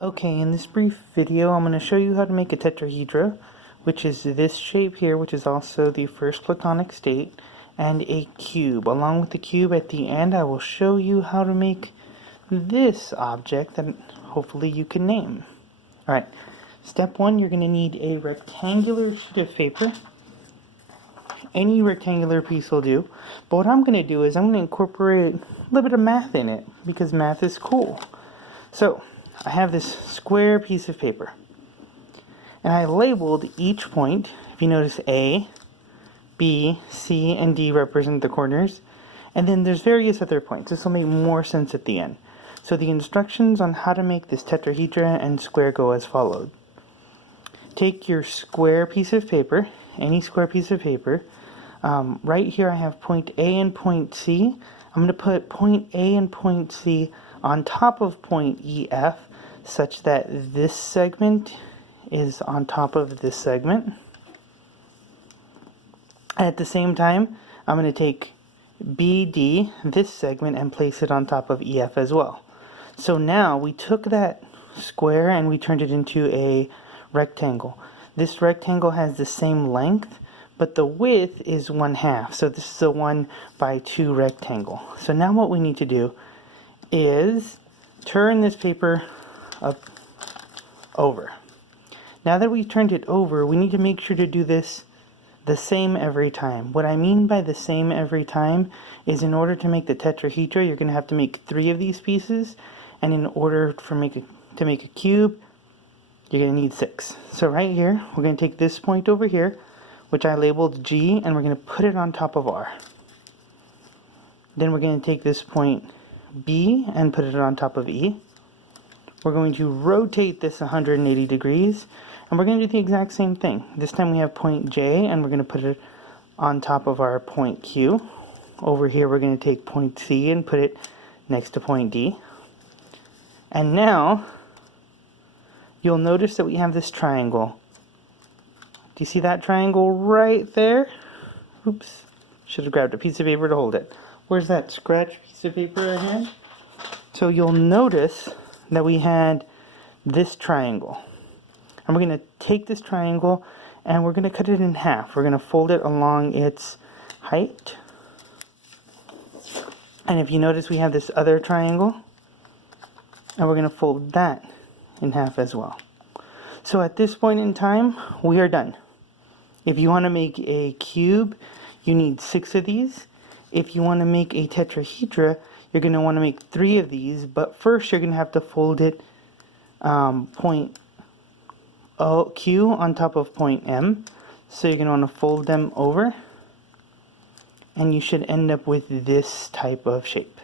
Okay, in this brief video I'm going to show you how to make a tetrahedra, which is this shape here, which is also the first platonic state, and a cube. Along with the cube at the end, I will show you how to make this object that hopefully you can name. Alright, step one, you're going to need a rectangular sheet of paper. Any rectangular piece will do, but what I'm going to do is I'm going to incorporate a little bit of math in it, because math is cool. So, I have this square piece of paper, and I labeled each point. If you notice, A, B, C, and D represent the corners, and then there's various other points. This will make more sense at the end. So the instructions on how to make this tetrahedra and square go as followed. Take your square piece of paper, any square piece of paper. Right here I have point A and point C. I'm going to put point A and point C on top of point EF, such that this segment is on top of this segment. At the same time, I'm going to take BD, this segment, and place it on top of EF as well. So now we took that square and we turned it into a rectangle. This rectangle has the same length, but the width is 1/2. So this is a 1x2 rectangle. So now what we need to do is turn this paper up over. Now that we've turned it over, we need to make sure to do this the same every time. What I mean by the same every time is, in order to make the tetrahedra, you're going to have to make 3 of these pieces, and in order to make a cube, you're going to need 6. So right here, we're going to take this point over here, which I labeled G, and we're going to put it on top of R. Then we're going to take this point B and put it on top of E. We're going to rotate this 180 degrees, and we're going to do the exact same thing. This time we have point J, and we're going to put it on top of our point Q. Over here we're going to take point C and put it next to point D. And now you'll notice that we have this triangle. Do you see that triangle right there? Oops, should have grabbed a piece of paper to hold it. Where's that scratch piece of paper I had? So you'll notice that we had this triangle. And we're going to take this triangle and we're going to cut it in half. We're going to fold it along its height. And if you notice, we have this other triangle, and we're going to fold that in half as well. So at this point in time, we are done. If you want to make a cube, you need 6 of these. If you want to make a tetrahedra, you're going to want to make 3 of these, but first you're going to have to fold it point Q on top of point M. So you're going to want to fold them over, and you should end up with this type of shape.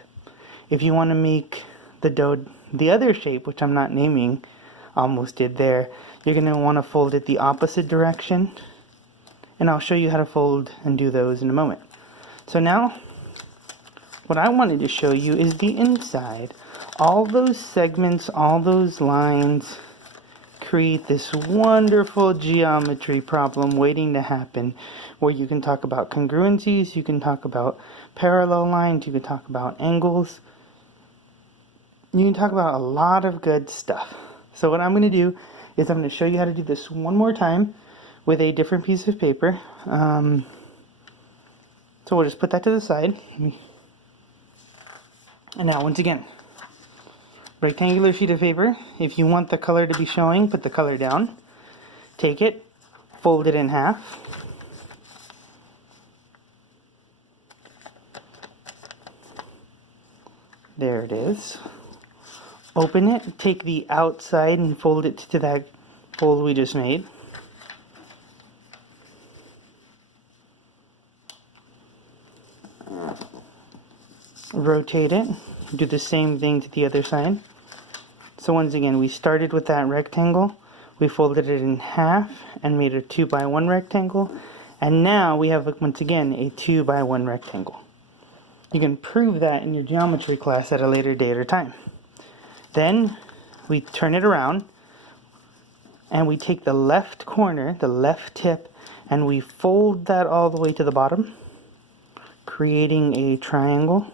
If you want to make the other shape, which I'm not naming, almost did there, you're going to want to fold it the opposite direction, and I'll show you how to fold and do those in a moment. So now, what I wanted to show you is the inside. All those segments, all those lines create this wonderful geometry problem waiting to happen, where you can talk about congruencies, you can talk about parallel lines, you can talk about angles. You can talk about a lot of good stuff. So what I'm going to do is I'm going to show you how to do this one more time with a different piece of paper. So we'll just put that to the side. And now, once again, rectangular sheet of paper. If you want the color to be showing, put the color down. Take it, fold it in half. There it is. Open it, take the outside and fold it to that fold we just made. Rotate it, do the same thing to the other side. So once again, we started with that rectangle, we folded it in half and made a 2x1 rectangle, and now we have, once again, a 2x1 rectangle. You can prove that in your geometry class at a later date or time. Then we turn it around and we take the left corner, the left tip, and we fold that all the way to the bottom, creating a triangle.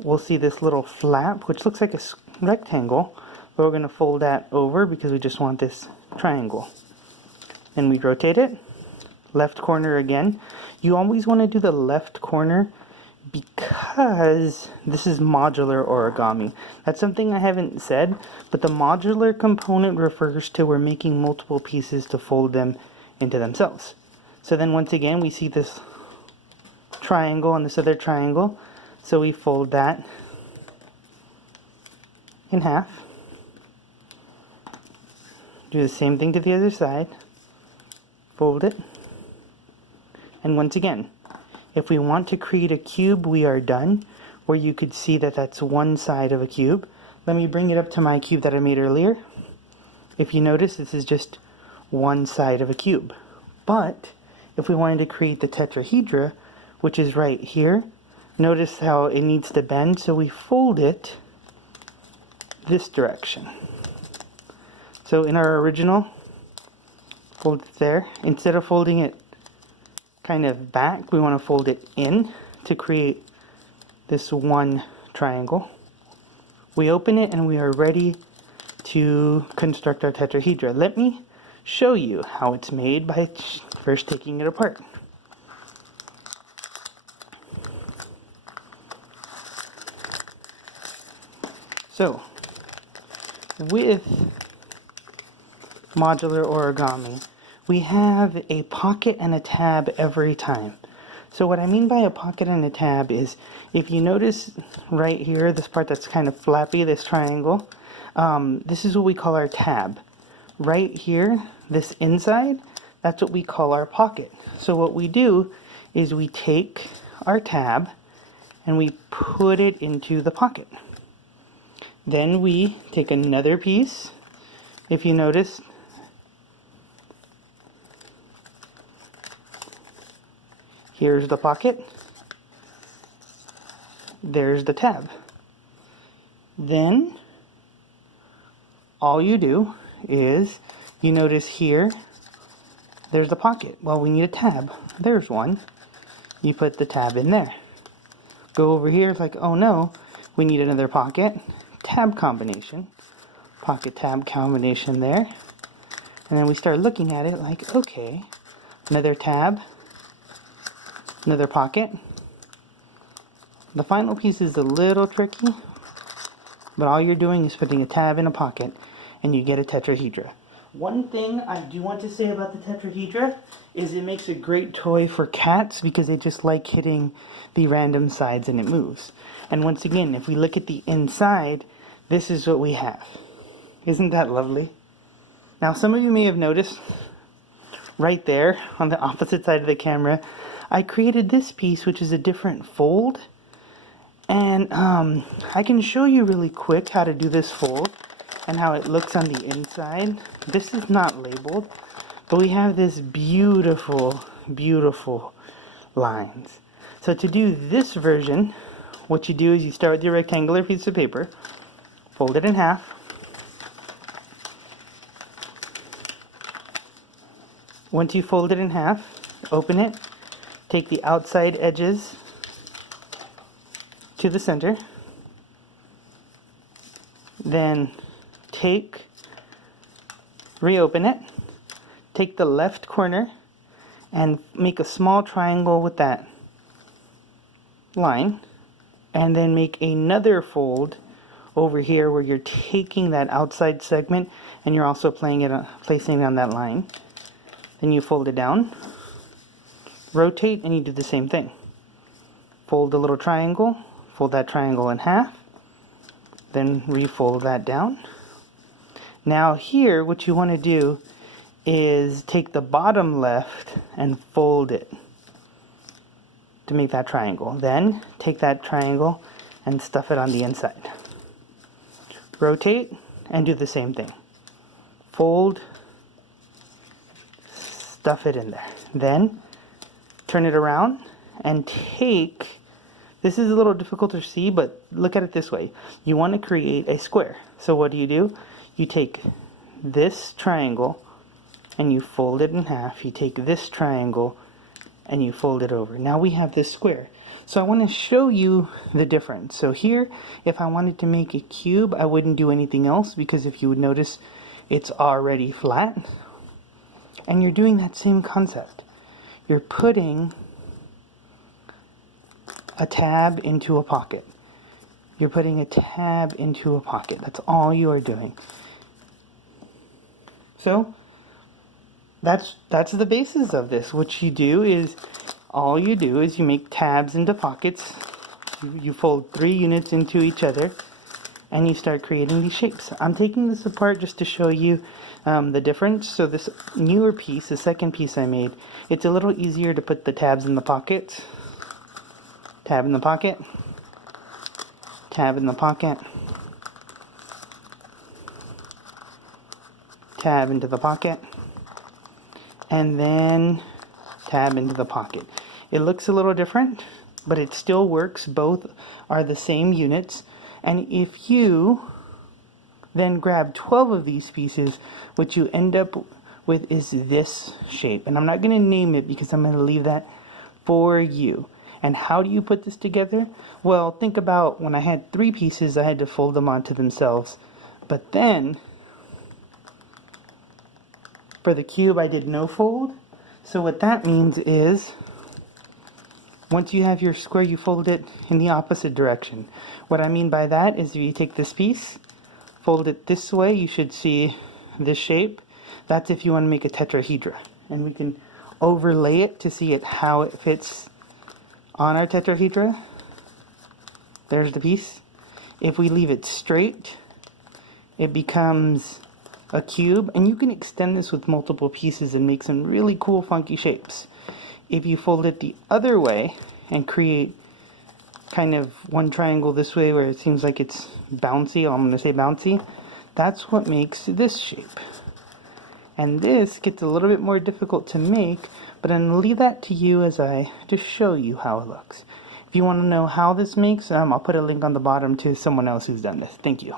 We'll see this little flap, which looks like a rectangle, But we're going to fold that over because we just want this triangle. Then we rotate it. Left corner again. You always want to do the left corner because this is modular origami. That's something I haven't said, but the modular component refers to we're making multiple pieces to fold them into themselves. So then once again we see this triangle and this other triangle, so we fold that in half. Do the same thing to the other side. Fold it. And once again, if we want to create a cube, we are done, where you could see that that's one side of a cube. Let me bring it up to my cube that I made earlier. If you notice, this is just one side of a cube. But if we wanted to create the tetrahedra, which is right here, notice how it needs to bend, so we fold it this direction. So in our original, fold it there. Instead of folding it kind of back, we want to fold it in to create this one triangle. We open it and we are ready to construct our tetrahedra. Let me show you how it's made by first taking it apart. So, with modular origami, we have a pocket and a tab every time. So what I mean by a pocket and a tab is, if you notice right here, this part that's kind of flappy, this triangle, this is what we call our tab. Right here, this inside, that's what we call our pocket. So what we do is we take our tab and we put it into the pocket. Then we take another piece. If you notice, here's the pocket, there's the tab. Then all you do is, you notice here, there's the pocket. Well, we need a tab. There's one. You put the tab in there. Go over here, it's like, oh no, we need another pocket. Tab combination. Pocket tab combination there. And then we start looking at it like, okay, another tab. Another pocket. The final piece is a little tricky, but all you're doing is putting a tab in a pocket and you get a tetrahedra. One thing I do want to say about the tetrahedra is it makes a great toy for cats because they just like hitting the random sides and it moves. And once again, if we look at the inside, this is what we have. Isn't that lovely? Now some of you may have noticed right there on the opposite side of the camera, I created this piece, which is a different fold, and I can show you really quick how to do this fold and how it looks on the inside. This is not labeled, but we have this beautiful, beautiful lines. So to do this version, what you do is you start with your rectangular piece of paper, fold it in half, once you fold it in half, open it, take the outside edges to the center, then reopen it, take the left corner and make a small triangle with that line, and then make another fold over here where you're taking that outside segment and you're also placing it on that line. Then you fold it down, rotate, and you do the same thing. Fold the little triangle, fold that triangle in half, then refold that down. Now here, what you want to do is take the bottom left and fold it to make that triangle. Then take that triangle and stuff it on the inside. Rotate and do the same thing. Fold, stuff it in there. Then turn it around and take, this is a little difficult to see, but look at it this way. You want to create a square. So what do? You take this triangle and you fold it in half. You take this triangle and you fold it over. Now we have this square. So I want to show you the difference. So here, if I wanted to make a cube, I wouldn't do anything else, because if you would notice, it's already flat. And you're doing that same concept. You're putting a tab into a pocket. You're putting a tab into a pocket. That's all you are doing. So that's the basis of this. What you do is, all you do is you make tabs into pockets. You fold 3 units into each other, and you start creating these shapes. I'm taking this apart just to show you the difference. So this newer piece, the second piece I made, it's a little easier to put the tabs in the pockets. Tab in the pocket. Tab in the pocket. Tab into the pocket. And then tab into the pocket. It looks a little different, but it still works. Both are the same units. And if you then grab 12 of these pieces, what you end up with is this shape. And I'm not going to name it because I'm going to leave that for you. And how do you put this together? Well, think about when I had 3 pieces, I had to fold them onto themselves. But then, for the cube, I did no fold. So what that means is, once you have your square, you fold it in the opposite direction. What I mean by that is, if you take this piece, fold it this way, you should see this shape. That's if you want to make a tetrahedra. And we can overlay it to see how it fits on our tetrahedra. There's the piece. If we leave it straight, it becomes a cube, and you can extend this with multiple pieces and make some really cool funky shapes. If you fold it the other way and create kind of one triangle this way where it seems like it's bouncy, I'm going to say bouncy, that's what makes this shape. And this gets a little bit more difficult to make, but I'm going to leave that to you as I just show you how it looks. If you want to know how this makes, I'll put a link on the bottom to someone else who's done this. Thank you.